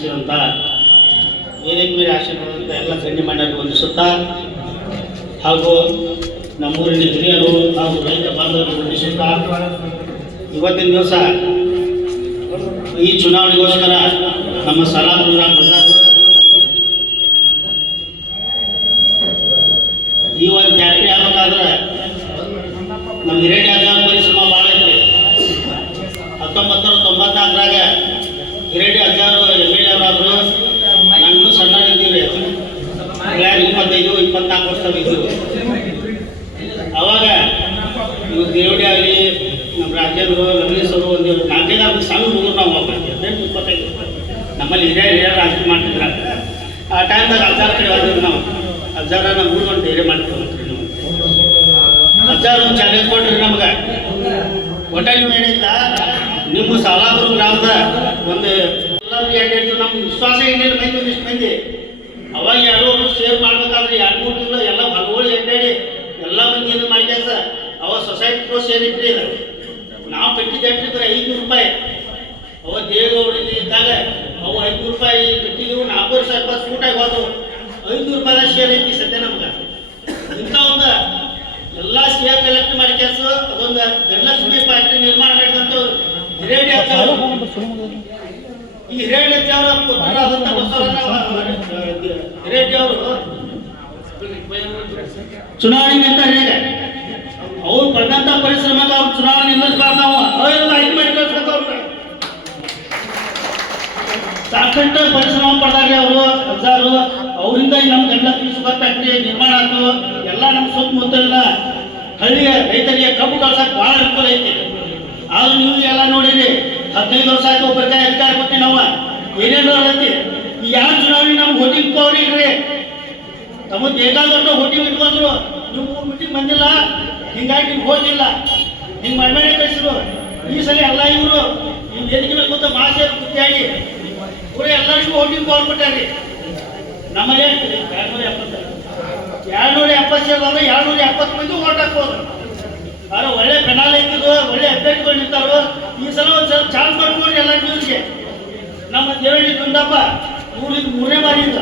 ಮುಗಿಸಿದಂಥ ಮೇಲೆ ಅಂತ ಎಲ್ಲ ಗಣ್ಯಮಾನ್ಯರಿಗೆ ವಂದಿಸುತ್ತಾ, ಹಾಗೂ ನಮ್ಮೂರಿನ ಹಿರಿಯರು ಹಾಗೂ ರೈತ ಬಾಂಧವರು ವಂದಿಸುತ್ತಾ, ಇವತ್ತಿನ ದಿವಸ ಈ ಚುನಾವಣೆಗೋಸ್ಕರ ನಮ್ಮ ಬಂದವರು ಈ ಒಂದು ಜಾತ್ರೆ ಆಗ್ಬೇಕಾದ್ರೆ ನಮ್ಮ ಹಿರೇಡಿ ಅಜ್ಜಾರ ಪರಿಶ್ರಮ ಭಾಳ ಐತ್ರಿ. ಹತ್ತೊಂಬತ್ತು ನೂರ ತೊಂಬತ್ನಾಲ್ಕರಾಗ ಹಿರೇಡಿ ಅಜ್ಜಾರು ಎಂ ಎಲ್ ಅವರಾದ್ರು ನನಗೂ ಸಣ್ಣ ಇದ್ದೀವಿ ಯಾರು ಇಪ್ಪತ್ತೈದು, ಇಪ್ಪತ್ನಾಲ್ಕು ವರ್ಷ ಇದ್ದೀವಿ ಅವಾಗ ನೀವು ದೇವಡಿ ಆಗಲಿ, ನಮ್ಮ ರಾಜೇಂದ್ರ ಲಗ್ನೇಶ್ವರು ಒಂದು ನಾಲ್ಕೈದು ಸಣ್ಣ ಹುಡುಗರು ನಾವು ಹದಿನೆಂಟು ಇಪ್ಪತ್ತೈದು. ನಮ್ಮಲ್ಲಿ ಹಿರಿಯ ಹಿರಿಯರು ರಾಜಕೀಯ ಮಾಡ್ತಿದ್ರ. ಆ ಟೈಮ್ದಾಗ ಅಜ್ಜಾರ ಕಡೆ ಹೋದ್ರು ನಾವು. ಹಜಾರ ನಮ್ಮ ಊರು ಧೈರ್ಯ ಮಾಡ್ತೀವಿ ಅಜ್ಜಾರ ಒಂದು ಚಾಲೆಂಜ್ ಕೊಟ್ರಿ ನಮ್ಗೆ. ಹೋಟೆಲ್ ಏನಿಲ್ಲ ನಿಮ್ಮ ಸಾಲಾಪುರ ಗ್ರಾಮದ ಎಲ್ಲರಿಗೂ ಹೇಳ್ತೀವಿ ನಮ್ಗೆ ವಿಶ್ವಾಸ ಏನೇನು ಮಂದಿ ಒಂದಿಷ್ಟು ಮಂದಿ. ಅವಾಗ ಎರಡು ಶೇರ್ ಮಾಡ್ಬೇಕಾದ್ರೆ ಎರಡು ಮೂರು ತಿಂಗಳು ಎಲ್ಲ ಹೊಲಗಳು ಎಡ್ಡಾಡಿ ಎಲ್ಲ ಮಂದಿ ಏನು ಸರ್ ಅವ ಸೊಸೈಟಿ ಕ್ರೋಸ್ ಶೇರ್ ಇಟ್ರಿ ಇದು ನಾವು ಕಟ್ಟಿದ್ದು ಎಷ್ಟಿದ್ರೆ ಐನೂರು ರೂಪಾಯಿ. ಅವ ದೇವೇಗೌಡಲ್ಲಿ ಇದ್ದಾಗ ಅವು ಐನೂರು ರೂಪಾಯಿ ಕಟ್ಟಿದೆವು ನಾಲ್ಕು ವರ್ಷ ರೂಪಾಯಿ ಸೂಟಾಗಿ ಹೋದವು. ಐನೂರು ರೂಪಾಯಿ ಶೇರ್ ಐತಿ ಸದ್ಯ ನಮ್ಗೆ. ಇಂಥ ಒಂದು ಎಲ್ಲ ಶೇರ್ ಕಲೆಕ್ಟ್ ಮಾಡಿ ಕೆಲಸ ಅದೊಂದು ಧನಲಕ್ಷ್ಮಿ ಫ್ಯಾಕ್ಟ್ರಿ ನಿರ್ಮಾಣ ಮಾಡಿದಂತ ಹಿರೇಡಿ ಈ ಹಿರೇಡಿ ಅಜ್ಜವರ ಪುತ್ರರಾದಂಥ ಬಸವರಾಜ ಹಿರೇಡಿ ಅವರು ಚುನಾವಣೆ ಅಂತ ಹೇಳಿದೆ ಅವ್ರು. ಪಡೆದಂತ ಪರಿಶ್ರಮಕ್ಕೆ ಅವ್ರು ಚುನಾವಣೆ ನಿಲ್ಲಿಸಬಾರ್ದು ನಾವು. ಐದು ಆಯ್ಕೆ ಮಾಡಿ ಕಳ್ಸ್ಬೇಕು ಅವ್ರನ್ನ ಸಾಕಷ್ಟು ಪರಿಶ್ರಮ ಪಡ್ದಾರೆ ಅವರು ಹಜಾರು ಅವರಿಂದ ನಮ್ಮ ಗಂಡ ಶುಗರ್ ಫ್ಯಾಕ್ಟ್ರಿ ನಿರ್ಮಾಣ ಆಯ್ತು. ಎಲ್ಲ ನಮ್ಮ ಸುತ್ತಮುತ್ತಲಿನ ಹಳ್ಳಿಯ ರೈತರಿಗೆ ಕಬ್ಬು ಕಳ್ಸಕ್ಕೆ ಭಾಳ ಅನುಕೂಲ ಐತಿ. ಆದ್ರೂ ನೀವು ಎಲ್ಲ ನೋಡಿರಿ ಹದಿನೈದು ವರ್ಷ ಆಯ್ತು ಒಬ್ಬರಿಗೆ ಅಧಿಕಾರ ಕೊಟ್ಟಿ ನಾವ ಏನೇನು ಈ ಯಾವ ಚುನಾವಣೆ ನಮ್ಗೆ ಹೋಟಿಂಗ್ ಪವರ್ ಇಲ್ರಿ? ತಮಗೆ ಬೇಕಾದಷ್ಟು ಹೋಟಿಂಗ್ ಇಟ್ಕೊಂಡ್ರು. ನೀವು ಮುಟ್ಟಿಗೆ ಬಂದಿಲ್ಲ. ಹಿಂಗಾಗಿ ಹೋಗಿಲ್ಲ ಹಿಂಗೆ ಮಣ್ಣೆ ಕಳಿಸಿದ್ರು. ಈ ಸಲ ಎಲ್ಲ ಇವರು. ನಿಮ್ ವೇದಿಕೆ ಮೇಲೆ ಕೂತ ಮಾಸೆ ಕುತ್ತಿಯಾಗಿ. ಇವರು ಎಲ್ಲರಿಗೂ ಹೋಟಿಂಗ್ ಪವರ್ ಕೊಟ್ಟಾರಿ. ನಮ್ಮಲ್ಲಿ ಎರಡ್ನೂರ ಎಪ್ಪತ್ತು. ಎರಡ್ನೂರ ಎಪ್ಪತ್ತು ಸೇರಿದ್ರೆ ಎರಡ್ನೂರ ಎಪ್ಪತ್ತು ಮಂದಿ ಓಟ್ ಹಾಕ್ಬೋದು. ಆದ್ರೆ ಒಳ್ಳೆ ಪೆನಾಲ್ ಐತಿದ್ರು ಒಳ್ಳೆ ಅಭ್ಯರ್ಥಿಗಳು ನಿಂತಾರು ಈ ಸಲ ಒಂದು ಸಲ ಚಾನ್ಸ್ ಮಾಡ್ಕೊಂಡು ಎಲ್ಲ ನ್ಯೂಸ್ಗೆ ನಮ್ಮ ದೇವಳ್ಳಿ ಗುಂಡಪ್ಪ ಮೂರಿಂದ ಮೂರನೇ ಬಾರಿ ಇದ್ದ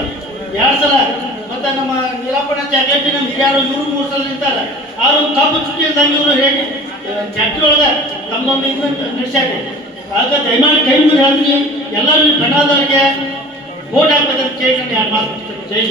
ಎರಡು ಸಲ. ಮತ್ತೆ ನಮ್ಮ ನೀಲಪ್ಪನ ಜಾಗೇಟಿ ನಮ್ಮ ಹಿರಿಯರು, ಇವರು ಮೂರು ಸಲ ನಿಂತಾರ. ಆರು ಒಂದು ಕಬ್ಬು ಚುಟ್ಟಿ ಇದ್ದಂಗೆ ಇವರು ಹೇಳಿ ಜಾತ್ರೆ ಒಳಗೆ ತಮ್ಮೊಂದು ಇದು ನಡೆಸ್ಯಾರ. ಆಗ ದಯಮಾಡಿ ಕೈ ಮುಗಿದು ಹೇಳ್ತೀನಿ, ಎಲ್ಲರೂ ಪೆನಾಲ್ದವ್ರಿಗೆ ಓಟ್ ಹಾಕ್ಬೇಕಂತ ಕೇಳಿ ನಾನು ಯಾರು ಮಾತು ಜೈ.